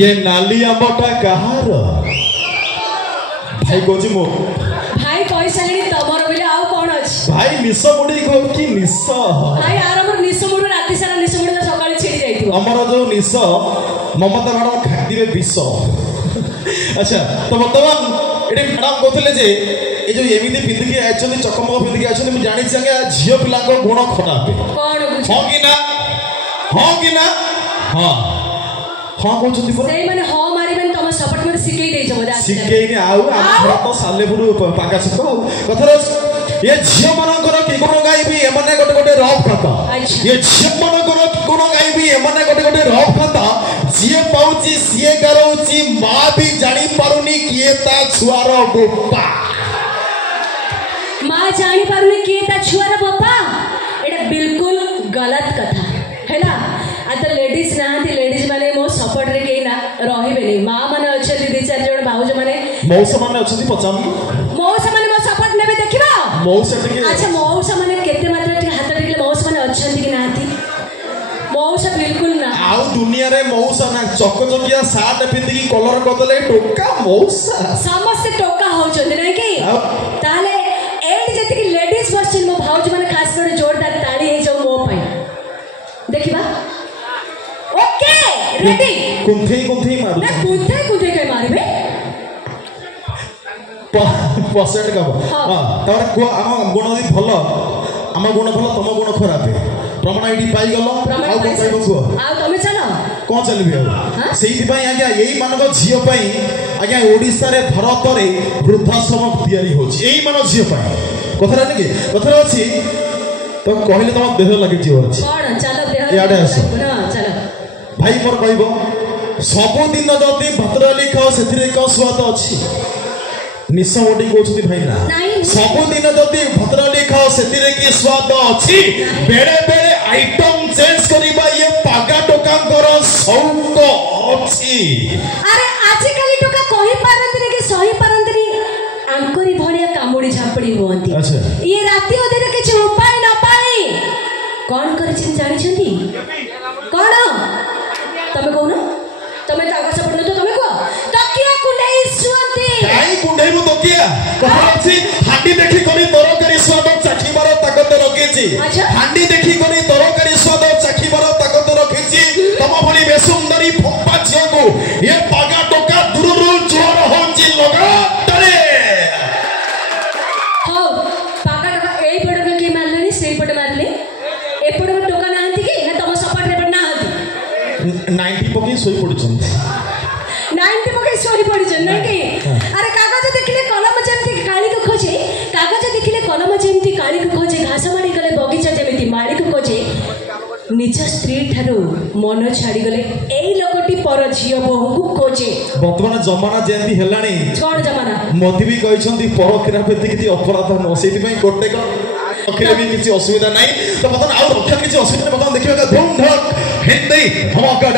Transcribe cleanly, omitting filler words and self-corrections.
ये नाली आंबटा कहार भाई कोची मो भाई पैसा लेनी तमर बोले आउ कोन अछि भाई निस मुडी को की निस भाई आराम निस मुडी राती सारा निस मुडी सकाळे छिड़ी जाइतो हमर जो निस ममता मैडम खादिबे विष अच्छा तो वर्तमान एडी मैडम कहथिले जे ए जो एमिति पिंदिकी आछन चकमक पिंदिकी आछन मैं जानि छी आगे झियो पिला को गुण खराब कोन बुझ हो कि ना हां हां कहउछथि पर सेई माने हो मारिबेन तम सपोर्ट में सिकेई देछ बोदा सिकेई आउ हम तो सालेपुर पाका छ तो कथर ये झियो मनकर की गुण गाइबी एमने गोटे गोटे रफ खाता ये झियो मनकर गुण गाइबी एमने गोटे गोटे रफ खाता जिए पाउची सिए करउची मां भी जानि पारुनी किए ता छुआर बोपा मां जानि पारुनी किए ता छुआर बोपा एटा बिल्कुल गलत कथा हैला आ तो लेडीज नांती लेडीज माने मो सपोर्ट रे के ना रहिबेनी मां माने अछली दि चार जण भाउज माने मौसा माने अछती पचाम मौसा माने मो सपोर्ट नेबे देखिबा मौसा टिके अच्छा मौसा माने केते मात्रा टिके हाथ टिके मौसा माने अछंती कि नांती मौसा बिल्कुल ना आउ दुनिया रे मौसा ना चकचकिया साट पिंदी कलर बदले टोका मौसा समस्त टोका हो चंद नै कि ताले एड जति कि लेडीज वर्सन मो भाउज माने खास करे जोरदार ताली हे जो मो पई देखिबा ओके रेडी कुंथई मारू ना कुंथई के मारबे परसेंट का हां तार को हम गुण दी भलो हम गुण भलो तम गुण खराब प्रमाण आईडी पाई गलो आउ को कहबो को आ तमे चलो कोन चलबी सेही पई आज्ञा एही मानक झियो पई आज्ञा ओडिसा रे भारत रे वृद्धाश्रम तयारी होची एही मानक झियो पई कथरा नै कि कथरा अछि तो कहले तम देह लागि जीव अछि कोन चलो देह याडे आसो ना चलो भाई मोर कहबो सब दिन जदी भद्रली खाओ सेथिरे का स्वाद अछि निस ओडी कोछथि भाई ना सब दिन जदी भद्रली खाओ सेथिरे की स्वाद अछि बेले बेले आइटम चेंज करिबा ये पागा टोका करो सौक अछि अरे आज काली टोका कहि पारंतनी कि सही पारंतनी आंकरी भलिया कामुडी झापड़ी होंती अच्छा ये राती ओदेरे किछ उपाय न पाई कोन करछिन जानि छथि कोन तमे कहू ना तमे ताका सपोर्ट न तो तमे को तकिया कुंडई सुअंती काई कुंडई मु तकिया कहछि हांडी देखि करी तरकारी स्वाद चाखी बार ताकत रखिछि हांडी देखि करी तरकारी स्वाद चाखी बार ताकत रखिछि तम भली बेसुंदरी फप्पा छिया को ये पागा टोका दुरुरु जोर होछि लगा तरे हो पागा टोका एई पडे के मारलेनी सेई पडे मारले ए पडे टोका नाहंती कि ना तम सपोर्ट रे पड नाहंती 90 पकी सोई पडछन 90 पके सोई पडछन नै कि अरे कागज देखिले कलम जेमती काली को खोजे कागज देखिले कलम जेमती काली को खोजे घास मारी गले बगीचा जेमती माली को खोजे निज स्त्री ठारो मन छाड़ी गले एई लोकटी पर झियो बहु को खोजे वर्तमान जमाना जेंती हेलानी कोन जमाना मोदी भी कहिसंती परखिरा प्रति किछि अपराध न सेति पई गोटे को अखिले भी किछि असुविधा नाही तो बतन आउ रक्षा किछि असुविधा बतन देखिबा धूम धक हिंदी धमाका